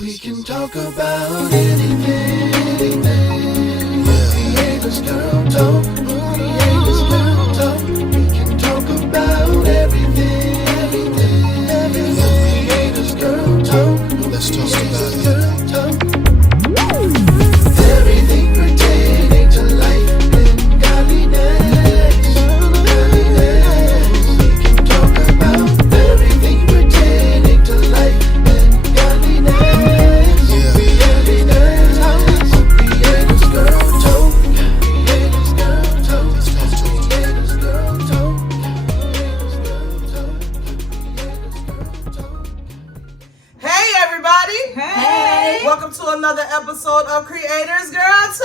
We can talk about anything. Creators Girl Talk. Creators Girl Talk. We can talk about everything. Creators Girl Talk. Let's talk about it. Everything pertaining to life and godliness. We can talk about everything pertaining to life and godliness. Creators Girl Talk. Creators Girl Talk. Creators Girl Talk. Creators Girl Talk. Hey everybody! Hey! Welcome to another episode of Creators Girl Talk!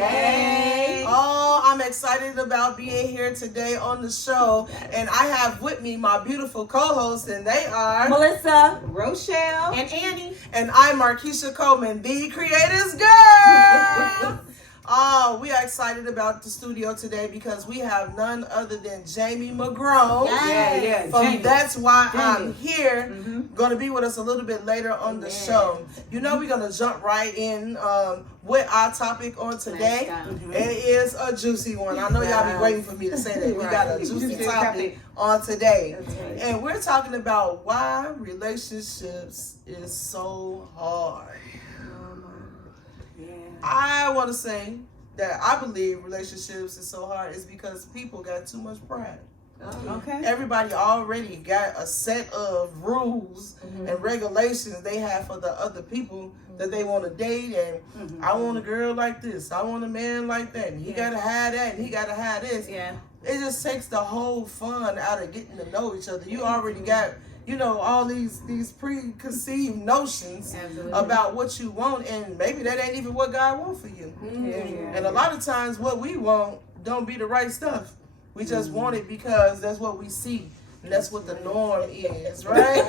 Hey! Oh, I'm excited about being here today on the show. And I have with me my beautiful co-hosts, and they are Melissa, Rochelle, and Annie. And I'm Markeisha Coleman, the Creators Girl! Oh, we are excited about the studio today because we have none other than Jamie McGrone. Yeah. So Jamie. that's why I'm Jamie. here. Going to be with us a little bit later on the show. You know, we're going to jump right in with our topic on today. It is a juicy one. I know y'all be waiting for me to say that. We got a juicy topic on today. Right. And we're talking about why relationships is so hard. I want to say that I believe relationships is so hard is because people got too much pride. Okay. Everybody already got a set of rules and regulations they have for the other people that they want to date, and I want a girl like this, I want a man like that, and he gotta have that, and he gotta have this. Yeah. It just takes the whole fun out of getting to know each other. You already got, you know, all these preconceived notions about what you want, and maybe that ain't even what God wants for you. And a lot of times what we want don't be the right stuff. We just want it because that's what we see. And that's what the norm is, right?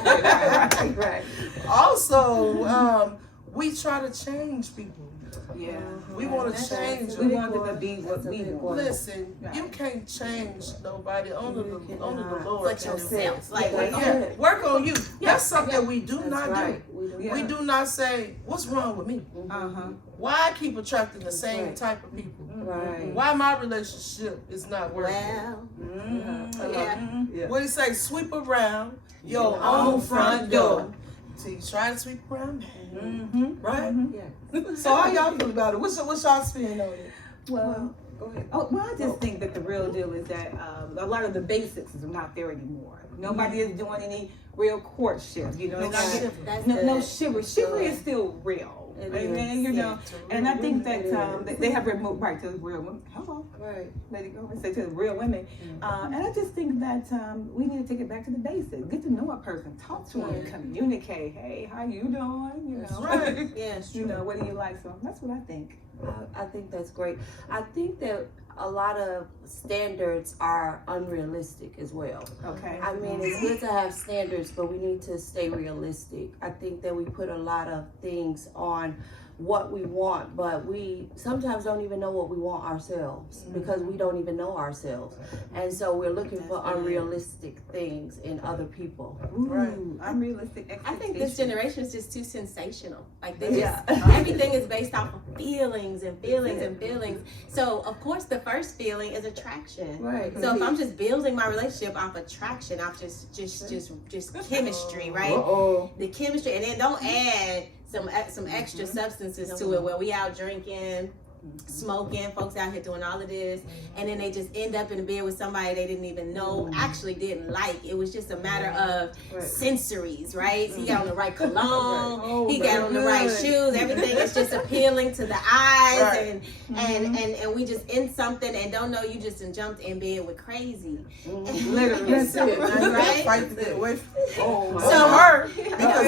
Right. Also, we try to change people. Yeah. We want to change We them. want them to be what we want. Listen, you can't change nobody. Only the Lord But can do yourself. that. Like, Work on you. That's something we do not right. do. Yeah. We do not say, what's wrong with me? Why I keep attracting the same type of people? Right. Why my relationship is not working? What do you say? Sweep around your own front door. So you try to sweep around that. Right? So how y'all feel about it? What's y'all spin on it? Well, go ahead. I just think that the real deal is that a lot of the basics is not there anymore. Nobody is doing any real courtship. You know, no chivalry. Chivalry is still real. Amen. You know, and I think that they have removed right to the real women. Hello. Right. Let it go and say to the real women. And I just think that we need to take it back to the basics. Get to know a person. Talk to them. Communicate. Hey, how you doing? You know. Right. Yes. You know, what do you like? So that's what I think. I think that's great. I think that a lot of standards are unrealistic as well. Okay. I mean, it's good to have standards, but we need to stay realistic. I think that we put a lot of things on what we want, but we sometimes don't even know what we want ourselves because we don't even know ourselves. And so we're looking for unrealistic things in other people. Unrealistic I think this generation is just too sensational. Like they just Yeah. everything is based off of feelings and feelings and feelings. So of course the first feeling is attraction. Right. So if I'm just building my relationship off attraction, off just chemistry, right? The chemistry, and then don't add some extra substances to it where we out drinking, smoking, folks out here doing all of this, and then they just end up in a bed with somebody they didn't even know, actually didn't like. It was just a matter of sensories, right? He got on the right cologne, he got on the right shoes, everything is just appealing to the eyes, and we just in something and don't know you just jumped in bed with crazy. Literally. Right? Fight to get away from her because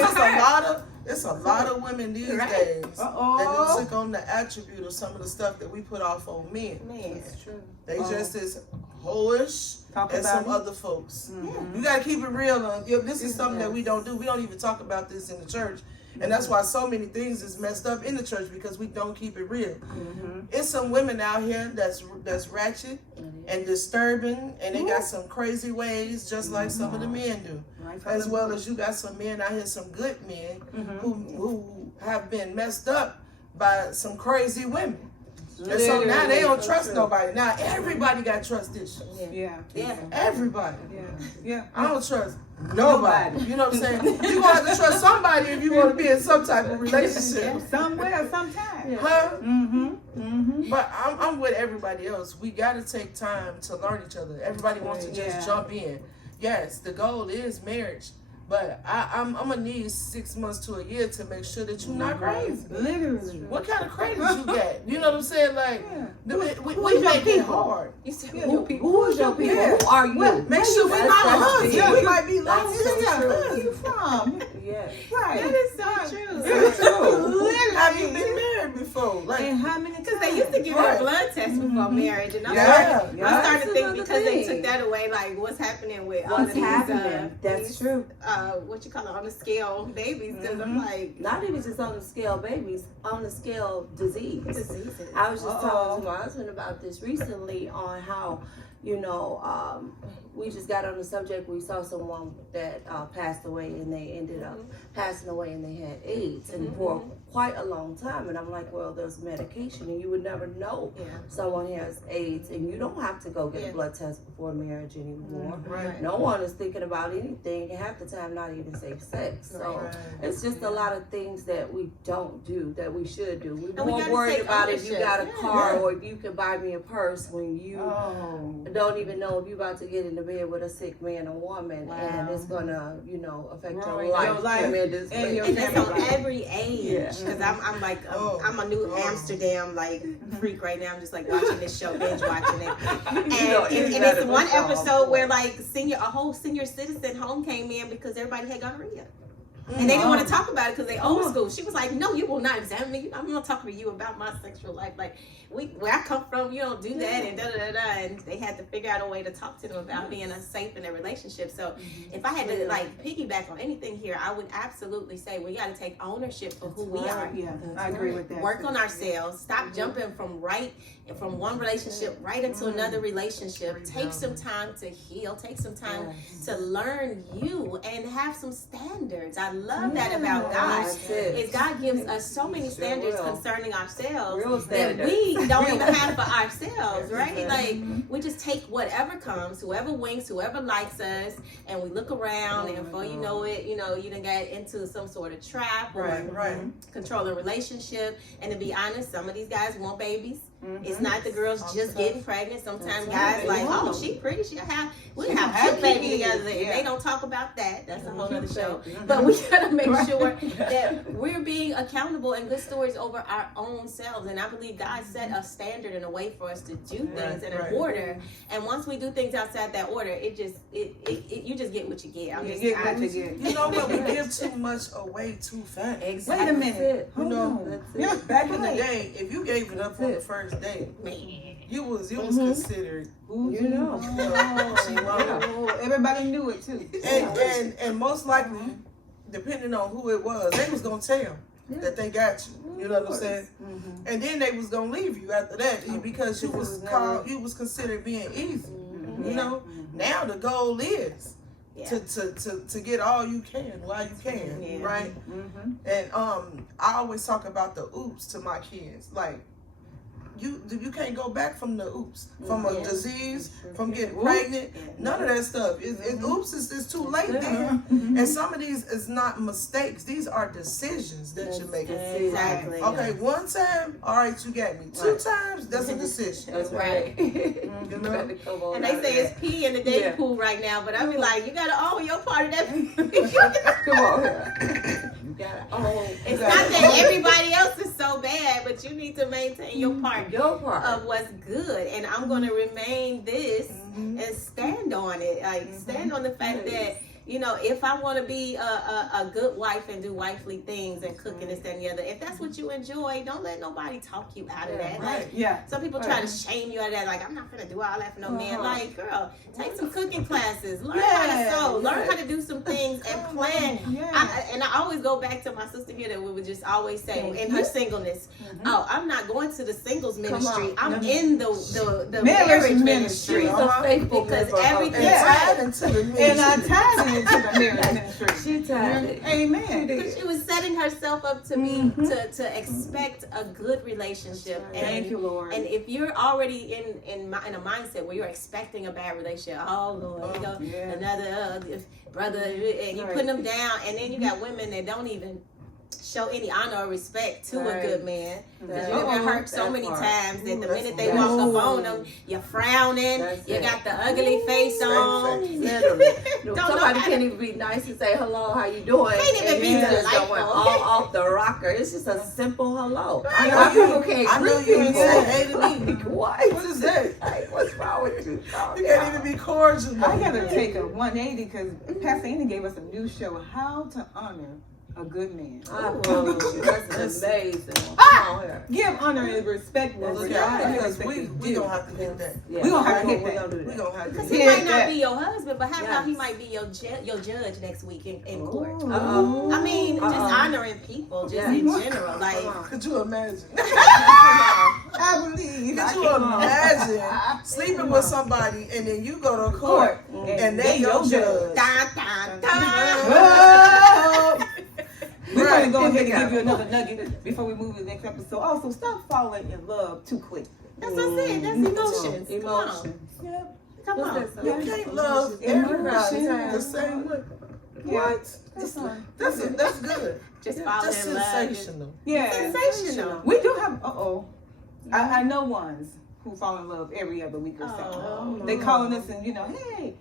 it's a lot of women these days that done took on the attribute of some of the stuff that we put off on men. That's true. They just as hoish as some other folks. You gotta keep it real. This is something that we don't do. We don't even talk about this in the church. And that's why so many things is messed up in the church, because we don't keep it real. It's some women out here that's ratchet and disturbing, and they got some crazy ways, just like some of the men do. As well as you got some men out here, some good men who have been messed up by some crazy women. And so now they don't trust nobody. Now everybody got trust issues. Yeah. Everybody. Yeah. I don't trust nobody. You know what I'm saying? You gonna have to trust somebody if you want to be in some type of relationship. Somewhere, sometime. Huh? Mm-hmm. But I'm with everybody else. We got to take time to learn each other. Everybody wants to just jump in. Yes, the goal is marriage. But I'm gonna need 6 months to a year to make sure that you're not crazy. Literally. What kind of crazy you got? You know what I'm saying? Like, we your make it people? hard. You said Who Who's your people? Yeah. Who are you? Make sure we're not husbands. Yeah, we might be That's long. so Yeah, true. where you from? Yes. Right. that is so true. It's true. Have you been married before? Like, And how many times? Because they used to give Right. a blood test before marriage, and I'm Yeah. starting to think That's because another they thing. took that away, like what's happening with all What's of these, happening? That's these, true. what you call it, on the scale babies, because I'm like, Not even just on the scale babies, on the scale disease. diseases. I was just talking to my husband about this recently on how, we just got on the subject. We saw someone that passed away, and they ended up passing away, and they had AIDS, and for quite a long time. And I'm like, well, there's medication, and you would never know someone has AIDS, and you don't have to go get a blood test before marriage anymore. Right. No one is thinking about anything, and half the time not even safe sex. So Right. it's just a lot of things that we don't do that we should do. We we more gotta worried take about if you got a ownership. car or if you can buy me a purse when you Oh. don't even know if you're about to get into bed with a sick man or woman, and it's gonna, affect your Ruin life, your life tremendously. and your And that's on family. every age, because I'm like I'm a new Amsterdam like freak right now. I'm just like watching this show, binge watching it, and it's one episode where like a whole senior citizen home came in because everybody had gonorrhea. And they didn't want to talk about it because they old school. She was like, "No, you will not examine me. I'm not talking to you about my sexual life. Like, where I come from, you don't do that." And da da da da. And they had to figure out a way to talk to them about being unsafe in a relationship. So, if I had to like piggyback on anything here, I would absolutely say we got to take ownership for who we are. Yeah, I agree with that. Work on ourselves. Stop jumping from one relationship right into another relationship. Take some time to heal. Take some time to learn you and have some standards. I love that about God. Is God gives us so many standards concerning ourselves that we don't even have for ourselves, right? Like we just take whatever comes, whoever winks, whoever likes us, and we look around, and before you know it, you done got into some sort of trap or controlling relationship. And to be honest, some of these guys want babies. It's not the girls just getting pregnant. Sometimes guys like, oh, she pretty. We have cute baby together. And they don't talk about that. That's a whole other show. But we gotta make sure that we're being accountable and good stewards over our own selves. And I believe God set a standard and a way for us to do things in an order. And once we do things outside that order, you just get what you get. You know what? We give too much away too fast. Wait a minute. Hold on. Back in the day, if you gave it up on the first date, you was considered. Everybody knew it too. And most likely, depending on who it was, they was gonna tell that they got you. You know what I'm saying? And then they was gonna leave you after that because you was considered being easy. You know. Now the goal is to get all you can while you can, right? And I always talk about the oops to my kids, like. You can't go back from the oops, from a disease, from getting pregnant, none of that stuff. Oops, it's too late then. And some of these is not mistakes. These are decisions that you're making. Exactly. Okay, one time, all right, you got me. 2 times, that's a decision. That's right. You know? And they say it's pee in the dating pool right now, but I be like, you gotta own your part of that. Come on. You gotta own. It's not that everybody else is so bad, but you need to maintain your part of what's good. And I'm gonna remain this and stand on it. Like stand on the fact that you know, if I want to be a good wife and do wifely things and cook and this, that, and the other, if that's what you enjoy, don't let nobody talk you out of that. Right. Like, Yeah. some people try to shame you out of that. Like, I'm not gonna do all that for no man. Like, girl, take some cooking classes, learn how to sew, learn how to do some things, and plan. And I always go back to my sister here that we would just always say in her singleness, oh, I'm not going to the singles ministry. I'm in the marriage ministry. Because everything tied into the ministry. And I tied it into the marriage ministry. She tied it. Amen. Because she was setting herself up to be to expect a good relationship. And, Thank you, Lord. And if you're already in a mindset where you're expecting a bad relationship, oh Lord, you know, another brother, and you're putting them down, and then you got women that don't even show any honor or respect to a good man, because you've been hurt so many times that the minute they walk up on them, you're frowning, you got the ugly face on. Literally. Somebody can't even be nice and say hello, how you doing? Can't even be delightful. All off the rocker. It's just a simple hello. I Why know people can't I know greet you ain't people? say hey to me. What? What is that? Like, what's wrong with you? You can't even be cordial. I gotta take a 180 because Pastor Andy gave us a new show, How to Honor a Good Man. I promise you, that's amazing. Come on here. Give honor and respect. Well, look at because we don't have to hit that. Yeah. We gonna have to hit We that. gonna do We that. gonna have to Because hit he that. might not be your husband, but how about he Yes. might be your judge next week in court? Uh-oh. I mean, just honoring people, just in general. Like, Could you imagine? I believe. Could you imagine sleeping with somebody and then you go to court and they your judge? dun, dun, dun. Oh! We're Right. gonna go ahead and give you another nugget before we move to the next episode. Also, stop falling in love too quick. That's what I said. That's emotions. Emotions. Yep. Come on. You can't love everybody the same way. What? That's good. Just fall Just in love. sensational. Yeah. Sensational. We do have. I know ones who fall in love every other week or so. Oh. They calling us and hey,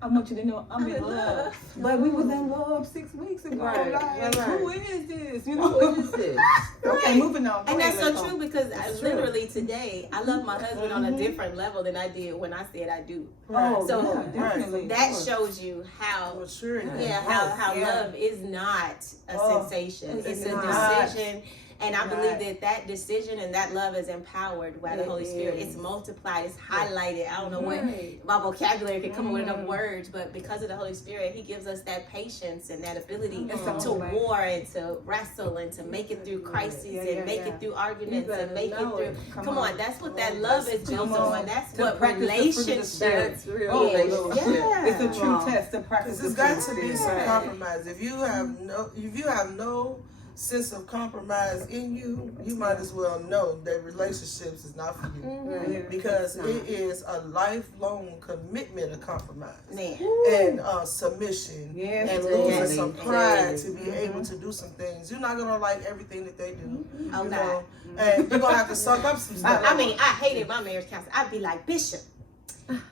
I want you to know I'm in love. But we was in love 6 weeks ago. Right, Like, right. who is this? You know. What is this? Okay, moving on. And Go that's ahead, so true because literally today, I love my husband on a different level than I did when I said I do. Oh, So, yeah, definitely. That shows you how Maturity. how love is not a sensation. It's a not. decision. And I believe that decision and that love is empowered by the Holy Spirit. is. It's multiplied. It's highlighted. I don't know what my vocabulary can come up with enough words, but because of the Holy Spirit, He gives us that patience and that ability to war and to wrestle and to make it through crises and make it through arguments and make it through. Come on, that's what that love is built on. That's what relationships. That's real Oh, relationship. Yeah. It's a true test to practice. There's got to be some compromise. If you have no sense of compromise in you, you might as well know that relationships is not for you, because it is a lifelong commitment of compromise and submission and losing some pride to be able to do some things. You're not gonna like everything that they do, you know, and you're gonna have to suck up some stuff. I mean, I hated my marriage counselor. I'd be like, Bishop,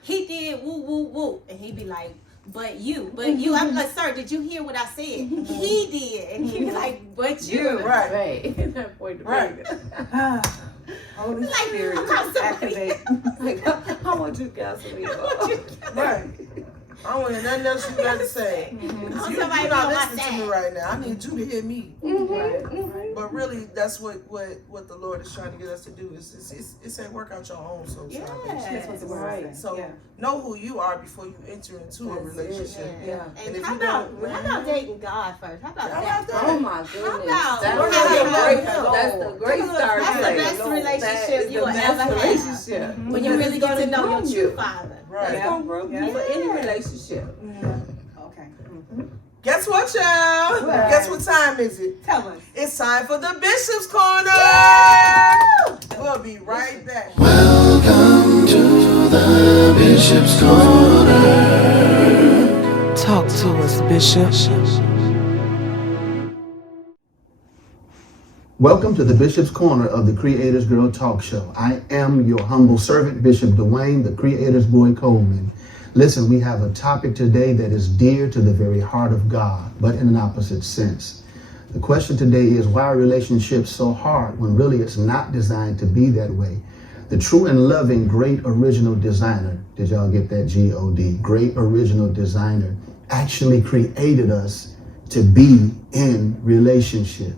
he did woo woo woo, and he'd be like, but you. I'm like, sir, did you hear what I said? He did. And he'd be like, but you. Right. Right. Holy Like, Spirit, I'm not somebody. activate. Like, I want you guys to be Right. I don't want to hear nothing else you got to say. You're somebody not on my listening to side. me right now. I need you to hear me. Right. But really, that's what the Lord is trying to get us to do. Is say work out your own soul salvation. That's what the word Right. says. So know who you are before you enter into a relationship. Yeah. And And if how you about dating God first? How about that? Oh my goodness. about That's the great start. That's the best relationship you will ever have. Relationship. When you really get to know your true Father. Right. It's gonna grow you for any relationship. Okay. Guess what, y'all? What? Guess what time is it? Tell us. It's time for the Bishop's Corner. We'll be right back. Welcome to the Bishop's Corner. Talk to us, Bishop. Welcome to the Bishop's Corner of the Creator's Girl Talk Show. I am your humble servant, Bishop Dwayne, the Creator's Boy Coleman. Listen, we have a topic today that is dear to the very heart of God, but in an opposite sense. The question today is, why are relationships so hard when really it's not designed to be that way? The true and loving great original designer, did y'all get that G-O-D? Great original designer actually created us to be in relationship.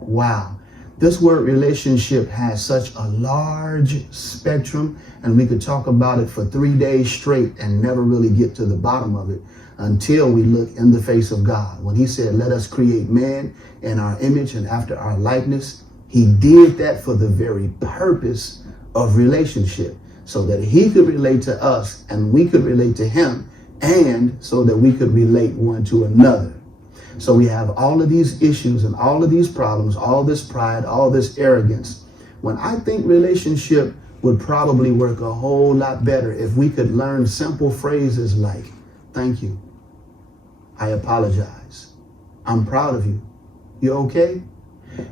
Wow. This word relationship has such a large spectrum, and we could talk about it for 3 days straight and never really get to the bottom of it until we look in the face of God. When he said, let us create man in our image and after our likeness, he did that for the very purpose of relationship, so that he could relate to us and we could relate to him, and so that we could relate one to another. So we have all of these issues and all of these problems, all this pride, all this arrogance. When I think relationship would probably work a whole lot better if we could learn simple phrases like, thank you, I apologize, I'm proud of you, you okay?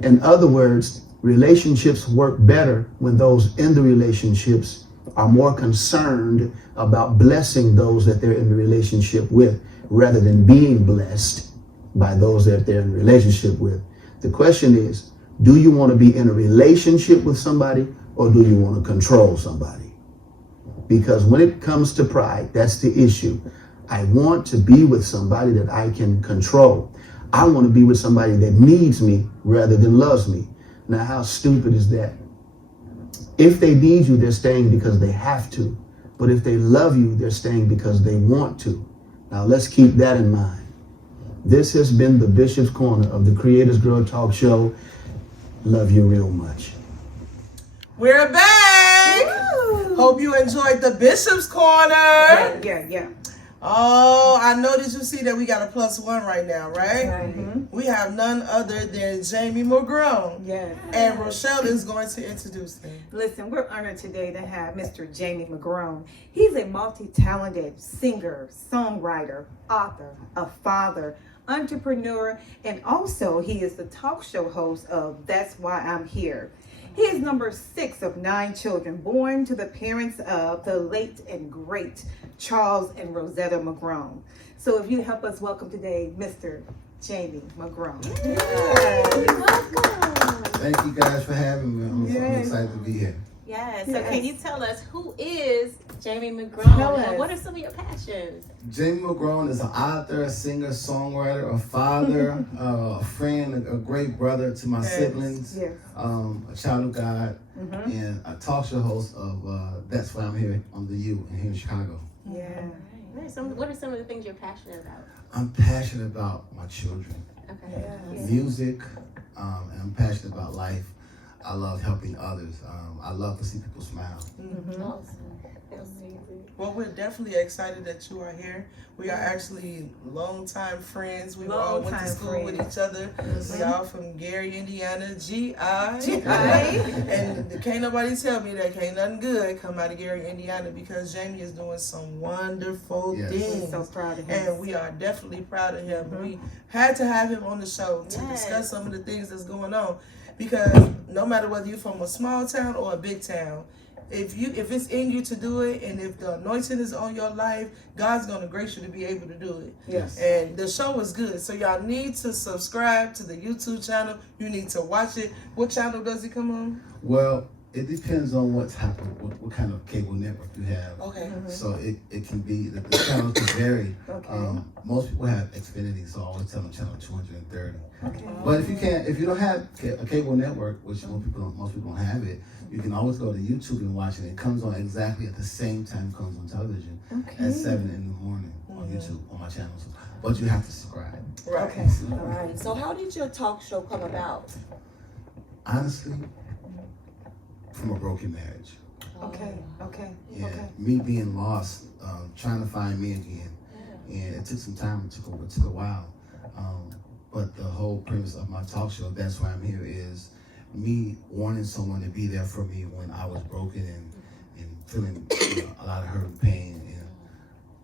In other words, relationships work better when those in the relationships are more concerned about blessing those that they're in the relationship with, rather than being blessed by those that they're in a relationship with. The question is, do you want to be in a relationship with somebody, or do you want to control somebody? Because when it comes to pride, that's the issue. I want to be with somebody that I can control. I want to be with somebody that needs me rather than loves me. Now, how stupid is that? If they need you, they're staying because they have to. But if they love you, they're staying because they want to. Now, let's keep that in mind. This has been the Bishop's Corner of the Creators Girl Talk Show. Love you real much. We're back. Woo. Hope you enjoyed the Bishop's Corner. Yeah. Oh, I noticed you see that we got a +1 right now, right? Mm-hmm. We have none other than Jamie McGrone. Yes. And Rochelle is going to introduce them. Listen, we're honored today to have Mr. Jamie McGrone. He's a multi-talented singer, songwriter, author, a father, entrepreneur, and also he is the talk show host of That's Why I'm Here. He is number 6 of 9 children born to the parents of the late and great Charles and Rosetta McGrone. So if you help us welcome today, Mr. Jamie McGrone. Welcome. Thank you guys for having me. I'm Yes. excited to be here. Yeah. So Yes. can you tell us who is Jamie McGrone Tell and us. what are some of your passions? Jamie McGrone is an author, a singer, songwriter, a father, a friend, a great brother to my Yes. siblings, Yes. a child of God, Mm-hmm. and a talk show host of That's Why I'm Here on the U here in Chicago. Yeah. What are some of the things you're passionate about? I'm passionate about my children, Okay. Yes. music, and I'm passionate about life. I love helping others. I love to see people smile. Mm-hmm. Awesome. Amazing. Well, we're definitely excited that you are here. We are actually longtime friends. We all went to Longtime school with friends. each other. We all from Gary, Indiana, GI. GI. And can't nobody tell me that can't nothing good come out of Gary, Indiana, because Jamie is doing some wonderful Yes. We're things. so proud of him. And we are definitely proud of him. Mhm. We had to have him on the show to Yes. discuss some of the things that's going on. Because no matter whether you're from a small town or a big town, if it's in you to do it, and if the anointing is on your life, God's gonna grace you to be able to do it. Yes. And the show is good, so y'all need to subscribe to the YouTube channel. You need to watch it. What channel does it come on? Well, it depends on what kind of cable network you have. Okay. So it can be, the channels can vary. Okay. Most people have Xfinity, so I always tell them channel 230. Okay. But if you don't have a cable network, which most people don't have it, you can always go to YouTube and watch it. It comes on exactly at the same time it comes on television at 7 in the morning on YouTube on my channel. But you have to subscribe. Right. Okay. All right. So how did your talk show come about? Honestly, from a broken marriage. Okay. Okay. Yeah, Okay. me being lost, trying to find me again, and it took some time. It took a while, but the whole premise of my talk show, That's Why I'm Here, is me wanting someone to be there for me when I was broken and feeling a lot of hurt and pain, and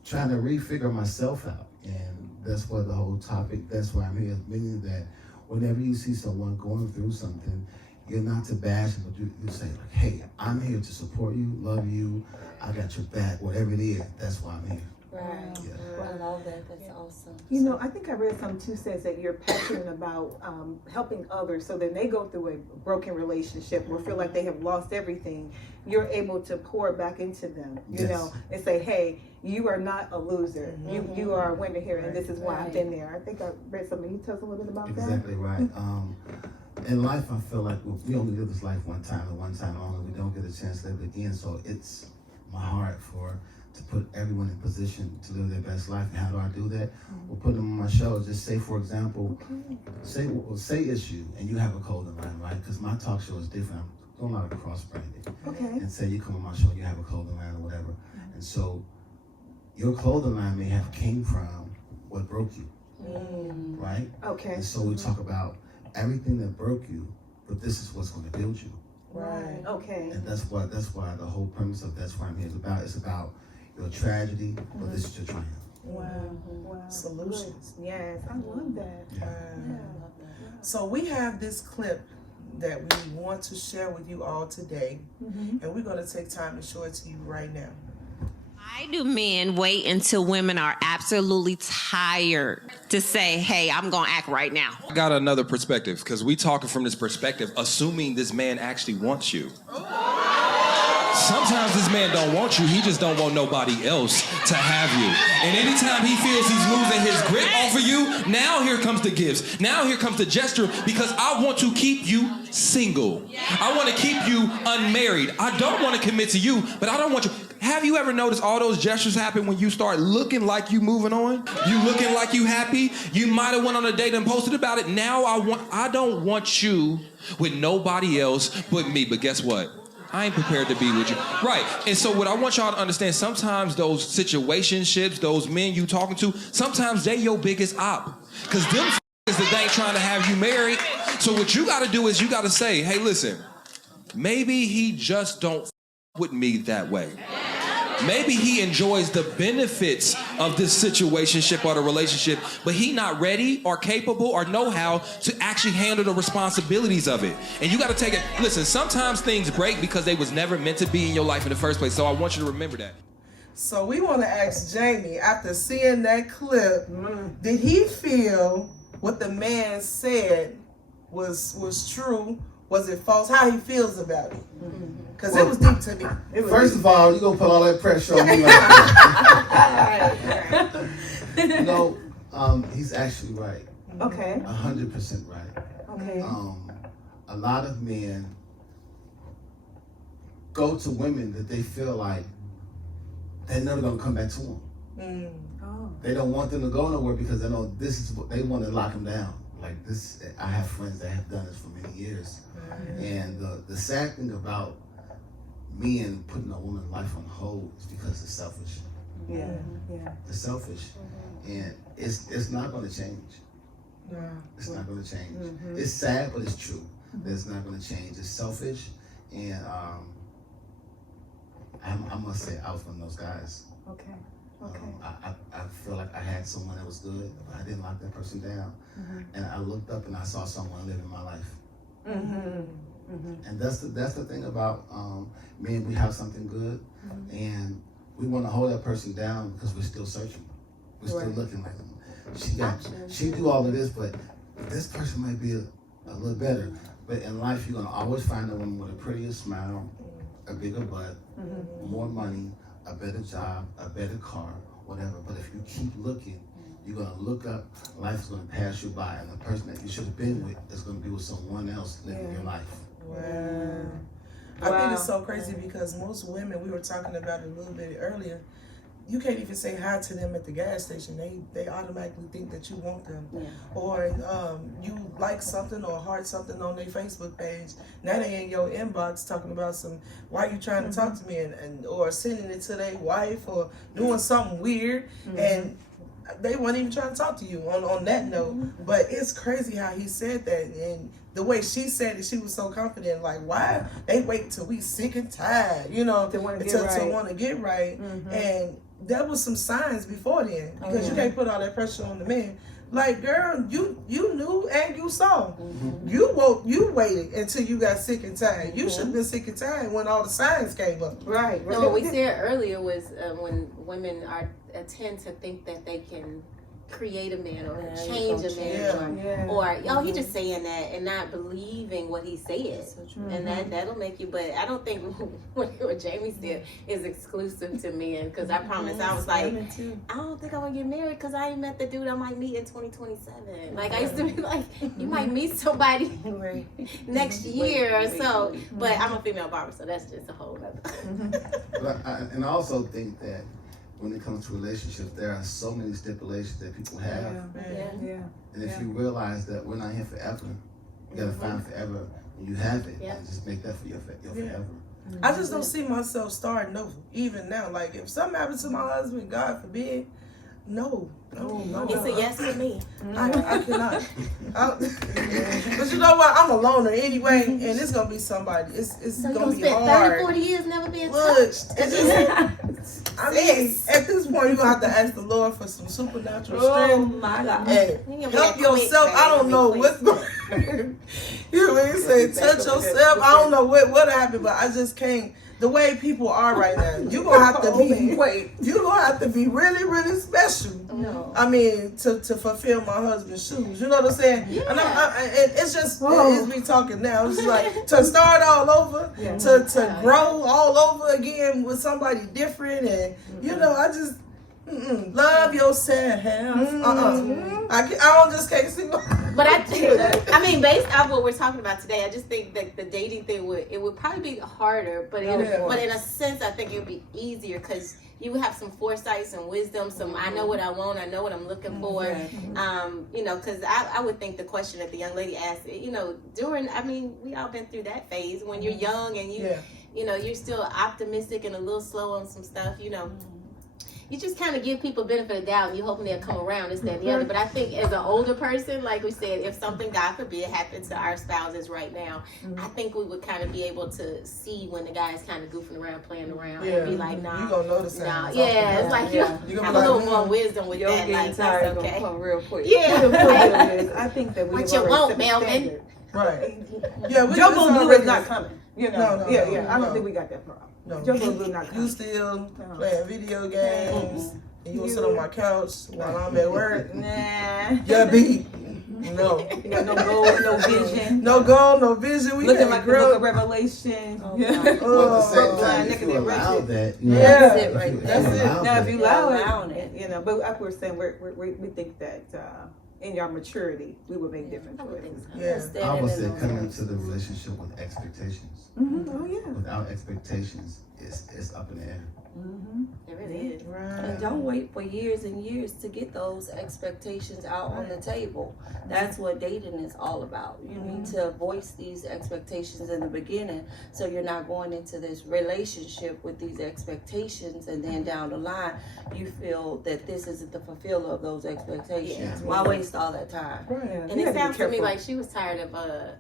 trying to refigure myself out. And that's what the whole topic, That's Why I'm Here, is meaning that whenever you see someone going through something, you're not to bash them, but you say, like, hey, I'm here to support you, love you, I got your back, whatever it is, that's why I'm here. Right. Yeah. I love that. That's awesome. You know, I think I read something too says that you're passionate about helping others, so then they go through a broken relationship or feel like they have lost everything, you're able to pour back into them, you Yes. know, and say, hey, you are not a loser. You are a winner here, and this is why I've been there. I think I read something. Can you tell us a little bit about that? Exactly right. In life, I feel like we only live this life one time and one time only. We don't get a chance to live it again. So it's my heart to put everyone in position to live their best life. And how do I do that? We'll put them on my show. Just say, for example, say issue, and you have a clothing line, right? Because my talk show is different. I'm doing a lot of cross-branding. Okay. And say you come on my show, you have a clothing line or whatever. And so your clothing line may have came from what broke you, right? Okay. And so we talk about everything that broke you, but this is what's going to build you. Right. Okay. And that's why the whole premise of That's Why I'm Here is about. It's about your tragedy, but this is your triumph. Wow. Wow. Solutions. Yes, I love that. Yeah. So we have this clip that we want to share with you all today, and we're going to take time to show it to you right now. Why do men wait until women are absolutely tired to say, hey, I'm going to act right now? I got another perspective, because we talking from this perspective, assuming this man actually wants you. Sometimes this man don't want you, he just don't want nobody else to have you. And anytime he feels he's losing his grip off of you, now here comes the gifts. Now here comes the gesture, because I want to keep you single. I want to keep you unmarried. I don't want to commit to you, but I don't want you. Have you ever noticed all those gestures happen when you start looking like you moving on? You looking like you happy? You might have went on a date and posted about it. Now I don't want you with nobody else but me. But guess what? I ain't prepared to be with you. Right. And so what I want y'all to understand, sometimes those situationships, those men you talking to, sometimes they your biggest op. Because them is that they ain't trying to have you married. So what you got to do is you got to say, hey, listen, maybe he just don't with me that way. Maybe he enjoys the benefits of this situationship or the relationship, but he not ready or capable or know how to actually handle the responsibilities of it. And you got to take it. Listen, sometimes things break because they was never meant to be in your life in the first place. So I want you to remember that. So we want to ask Jamie, after seeing that clip, did he feel what the man said was true? Was it false? How he feels about it? Because it was deep to me. First of all, you're going to put all that pressure on me like that. No, he's actually right. Okay. 100% right. Okay. A lot of men go to women that they feel like they're never going to come back to them. Oh. They don't want them to go nowhere because they know this is what they want to lock them down. Like this, I have friends that have done this for many years. And the sad thing about men putting a woman's life on hold is because it's selfish. Yeah. Yeah. It's selfish. And it's not going to change. It's not going to change. It's sad, but it's true. That it's not going to change. It's selfish. And I must say, I was one of those guys. Okay. Okay. I feel like I had someone that was good, but I didn't lock that person down. And I looked up and I saw someone living my life. And that's the thing about men. We have something good, and we want to hold that person down because we're still searching. We're still looking like she do all of this, but this person might be a little better. But in life, you're gonna always find a woman with a prettier smile, a bigger butt, more money, a better job, a better car, whatever. But if you keep looking, you're gonna look up, life is gonna pass you by, and the person that you should have been with is gonna be with someone else living your life. Wow. I think it's so crazy because most women, we were talking about it a little bit earlier, you can't even say hi to them at the gas station. They automatically think that you want them. Or you like something or heart something on their Facebook page. Now they in your inbox talking about why you trying to talk to me, and or sending it to their wife or doing something weird, and they weren't even trying to talk to you on that note. But it's crazy how he said that, and the way she said it, she was so confident. Like, why they wait till we sick and tired, to want to get right. And there was some signs before then, because you can't put all that pressure on the man. Like, girl, you knew and you saw. Mm-hmm. You waited until you got sick and tired. You should have been sick and tired when all the signs came up. Right. No, what we said earlier was when women tend to think that they can create a man or change a man or he just saying that and not believing what he said, and that'll make you. But I don't think what Jamie said is exclusive to men, because I promise I was like, I don't think I'm gonna get married because I ain't met the dude I might meet in 2027. Like I used to be like, you might meet somebody next year or so. But I'm a female barber, so that's just a whole other. But I also think that when it comes to relationships, there are so many stipulations that people have. Yeah. And if you realize that we're not here forever, you gotta find forever when you have it. And just make that for your forever. I just don't see myself starting over, even now. Like, if something happens to my husband, God forbid, no. It's a yes for me. I cannot. But you know what? I'm a loner anyway, and it's gonna be somebody. It's So gonna you be spent hard. 30, 40 years never being Look, touched. it's just, I mean, at this point, you're gonna have to ask the Lord for some supernatural Oh strength. my God. And You gonna be help that quick, yourself. baby. I don't know Quick. what's going. You know what I'm saying? Touch yourself. I don't know what happened, but I just can't. The way people are right now, you're gonna have to be. You're gonna have to be really, really special. No. I mean, to fulfill my husband's shoes. You know what I'm saying? Yeah. And and it's just it's me talking now. It's like to start all over, to grow all over again with somebody different, and you know, I just love yourself. I can't see. But I mean, based off what we're talking about today, I just think that the dating thing would probably be harder, but in a sense, I think it would be easier because you would have some foresight, some wisdom, some I know what I want, I know what I'm looking for. You know, because I would think the question that the young lady asked, you know, we all been through that phase when you're young and you know, you're still optimistic and a little slow on some stuff, you know. You just kind of give people benefit of doubt and you're hoping they'll come around, this, that, and the other. But I think as an older person, like we said, if something, God forbid, happened to our spouses right now, I think we would kind of be able to see when the guy's kind of goofing around, playing around, and be like, nah. You gonna notice that. Nah, yeah, it's like you have a little more wisdom with that. Like, that's okay. Come real quick. Yeah. I think that we What you want, Melvin? Right. Yeah, we Joe Blue is not coming. You know. No, I don't think we got that problem. No. Joe Blue not coming. You still playing video games, and you gonna sit on my couch while I'm at work. Nah. Yeah, beat. No. You got no goals, no vision. No goal, no vision. We Looking can't like the grow. book of Revelation. Well, at the same time, if you allow that, you know, That's it right there. That's it. Now, if you allow allowing it, you know, but like we're saying, we think that in your maturity, we would make different choices. Yeah. I would say come into the relationship with expectations. Oh yeah. Without expectations, it's up in the air. It really is. And don't wait for years and years to get those expectations out on the table. That's what dating is all about. You need to voice these expectations in the beginning so you're not going into this relationship with these expectations and then down the line you feel that this isn't the fulfiller of those expectations. Why waste all that time? And it sounds to me like she was tired of,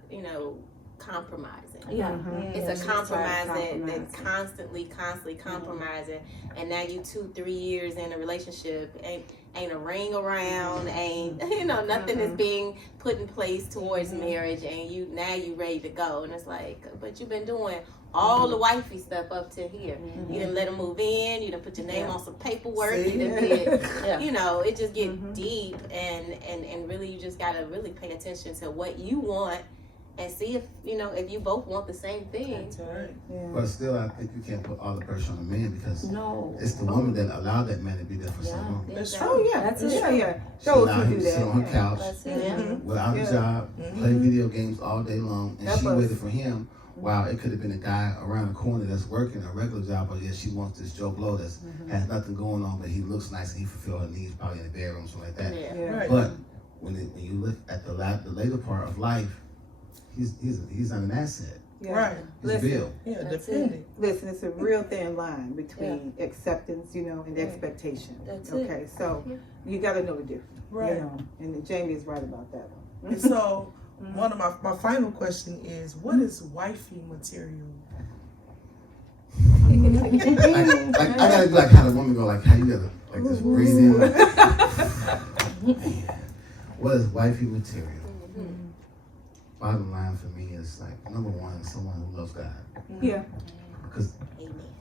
you know, compromising. Yeah. It's a compromise that constantly compromising, and now you 2-3 years in a relationship, ain't a ring around, ain't nothing is being put in place towards marriage, and you ready to go, and it's like, but you've been doing all the wifey stuff up to here. You didn't let them move in, you didn't put your name on some paperwork, you didn't you know, it just get deep, and really you just gotta really pay attention to what you want and see if you both want the same thing. That's right. But still, I think you can't put all the pressure on the man because it's the woman that allowed that man to be there for so long. Oh yeah, That's it. Yeah. She Show allowed us him who to do sit on that. her couch That's it. without a job, play video games all day long, and she That was- waited for him. While it could have been a guy around the corner that's working a regular job, but yet she wants this Joe Blow that has nothing going on, but he looks nice and he fulfills her needs, probably in the bedroom, something like that. Yeah. Right. But when you look at the later part of life, he's an asset. Right. He's a bill. Yeah, That's depending. Listen, it's a real thin line between acceptance, and expectation. That's it. Okay, so you got to know the difference. Right. You know, and Jamie is right about that one. And so, one of my final question is, what is wifey material? I gotta be like how the woman go, like how you gotta like just breathe in. what is wifey material? Bottom line for me is like, number one, someone who loves God. Yeah. Because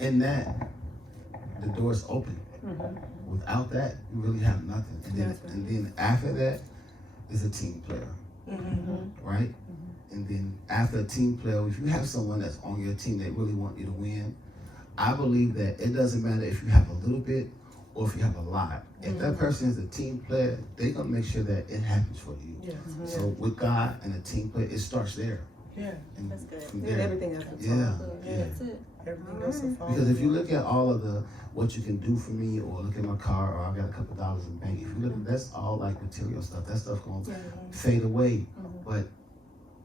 in that, the door's open. Without that, you really have nothing. And then after that is a team player, right? And then after a team player, if you have someone that's on your team that really want you to win, I believe that it doesn't matter if you have a little bit or if you have a lot. If that person is a team player, they're gonna make sure that it happens for you. Yeah. So with God and a team player, it starts there. Yeah. And That's good. from Yeah, there, everything else. yeah. That's it. Everything else will fall. Because if you look at all of the what you can do for me, or look at my car, or I got a couple dollars in the bank, if you look, that's all like material stuff. That stuff gonna fade away. But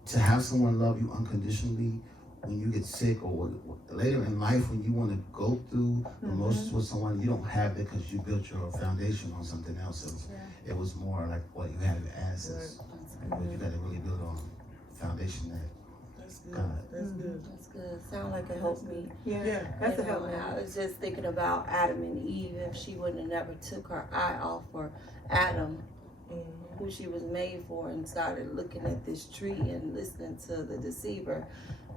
to have someone love you unconditionally when you get sick, or later in life when you want to go through the motions with someone, you don't have it because you built your foundation on something else. It was more like what you have your assets, but you got to really build on foundation that. That's good. God. That's good. That's good. Sound like it helped me. Yeah. That's a You know, help. I was just thinking about Adam and Eve. If she wouldn't have never took her eye off for Adam, who she was made for, and started looking at this tree and listening to the deceiver,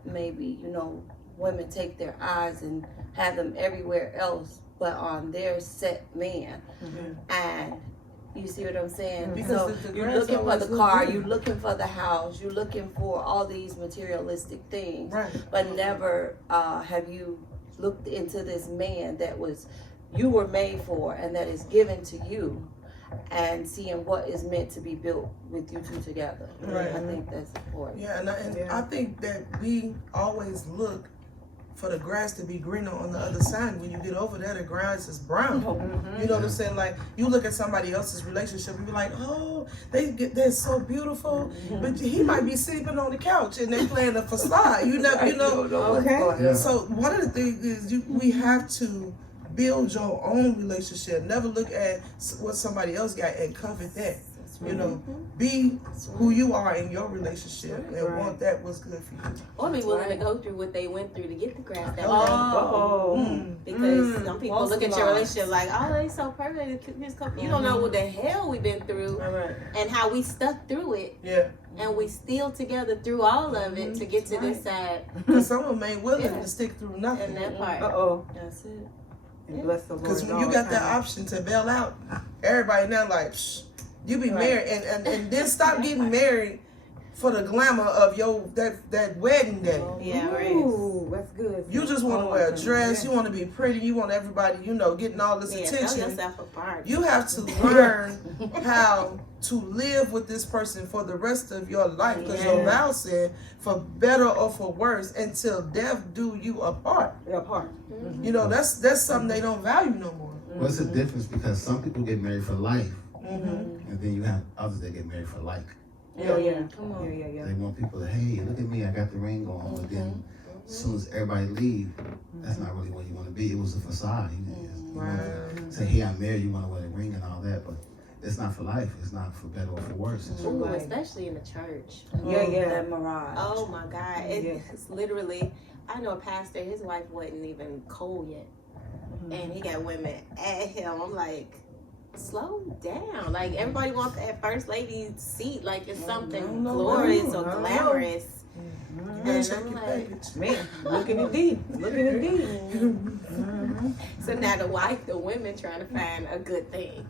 maybe, you know, women take their eyes and have them everywhere else but on their set man. And you see what I'm saying? Because So the you're grass looking for always the look car, green. you're looking for the house, you're looking for all these materialistic things, Right. but never have you looked into this man that was you were made for and that is given to you, and seeing what is meant to be built with you two together. Right. I think that's important. Yeah, and I think that we always look for the grass to be greener on the other side. When you get over there, the grass is brown. You know what I'm saying? Like, you look at somebody else's relationship and be like, oh, they're so beautiful, but he might be sleeping on the couch and they're playing a facade. You know. Okay. Yeah. So one of the things is we have to build your own relationship. Never look at what somebody else got and covet that. You know, be who you are in your relationship and want that what's good for you. Or be willing to go through what they went through to get the grass that way. Oh. Because some people look at your Lost relationship like, oh, they so perfect. You don't know what the hell we've been through and how we stuck through it. Yeah. And we still together through all of it to get to this side. Because some of them ain't willing to stick through nothing. And that part. Uh-oh. That's it. And bless the Lord. Because when you got that option to bail out, everybody now like, psh, you be married and then stop getting married for the glamour of your that wedding day. Yeah, right. Ooh, that's good. You just want to wear a dress. You want to be pretty. You want everybody, getting all this Yeah, throw attention. yourself apart. You have to learn how to live with this person for the rest of your life. Because your vow said, for better or for worse, until death do you apart. Apart. You know, that's something they don't value no more. What's the difference? Because some people get married for life, and then you have others that get married for like. Yeah, yeah. Come on. Yeah. They want people to, hey, look at me, I got the ring on. But then as soon as everybody leave, that's not really what you want to be. It was a facade. You want to say, hey, I'm married, you want to wear the ring and all that, but it's not for life. It's not for better or for worse. It's for Ooh, Right. especially in the church. Yeah. That mirage. Oh my God. It's literally, I know a pastor, his wife wasn't even cold yet. And he got women at him. I'm like, slow down. Like, everybody wants that first lady seat like it's something glorious or glamorous. And check your package. Man, looking at deep. So now the women trying to find a good thing.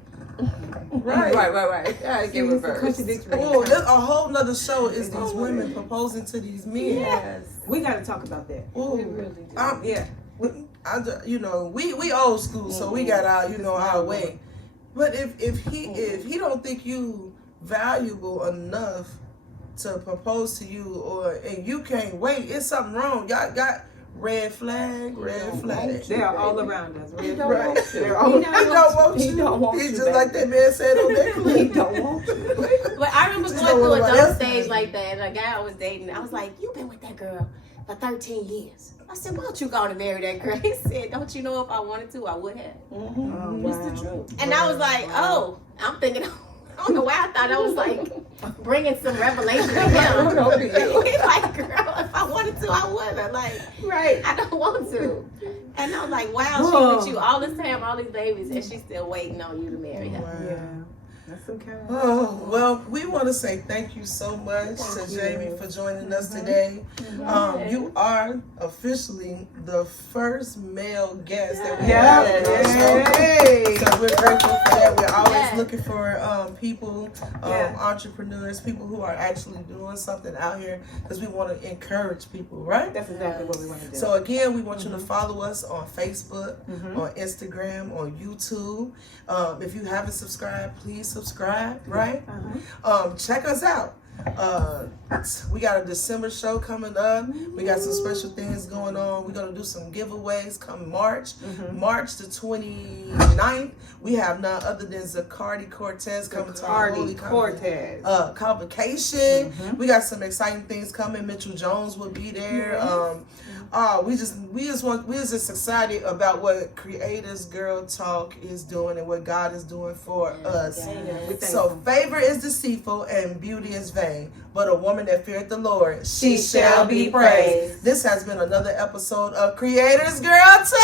Right. I give a verse. Oh, that's a whole nother show is these women proposing to these men. Yes. We got to talk about that. Ooh. We really do. Yeah. We old school, so we got our way. But if he don't think you valuable enough to propose to you, and you can't wait, it's something wrong. Y'all got red flag. They are all around us. He don't Right. want you. They're all He don't want you. He don't want He's you, just baby. like that man said on that He clip. don't want you. But I remember Just going know through a what dumb else stage is. like that, and a guy I was dating, I was like, you've been with that girl for 13 years. I said, why don't you go and marry that girl? He said, don't you know if I wanted to, I would have. It's the truth. And I was like, oh, I'm thinking, I don't know why I thought I was like bringing some revelation to him. He's like, girl, if I wanted to, I would have. Like, Right. I don't want to. And I was like, wow, she with you all this time, all these babies, and she's still waiting on you to marry her. Wow. Yeah. That's okay. Oh, well, we want to say thank you so much to Jamie for joining us today. You are officially the first male guest that we have on our show. So we're grateful for that. We're always looking for people, entrepreneurs, people who are actually doing something out here because we want to encourage people, right? That's exactly what we want to do. So again, we want you to follow us on Facebook, on Instagram, on YouTube. If you haven't subscribed, please subscribe, right? Check us out. We got a December show coming up. We got some special things going on. We're going to do some giveaways come March. March the 29th, we have none other than Zacardi Cortez coming to our Holy Convocation. We got some exciting things coming. Mitchell Jones will be there. We're just excited about what Creators Girl Talk is doing and what God is doing for us. So favor is deceitful and beauty is vain, but a woman that feareth the Lord, she shall be praised. This has been another episode of Creators Girl Talk.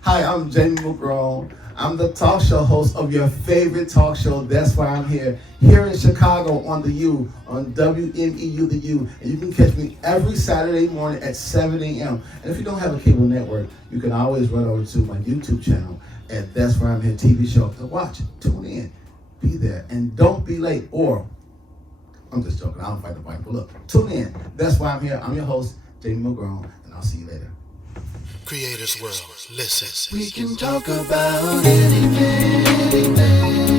Hi, I'm Jamie McGrone. I'm the talk show host of your favorite talk show. That's why I'm here in Chicago on the U, on WMEU the U. And you can catch me every Saturday morning at 7 a.m. And if you don't have a cable network, you can always run over to my YouTube channel. And That's Why I'm Here TV show to watch. Tune in. Be there. And don't be late. Or, I'm just joking. I don't fight nobody. But look, tune in. That's Why I'm Here. I'm your host, Jamie McGrone. And I'll see you later. Creators World, listen. We can talk about anything.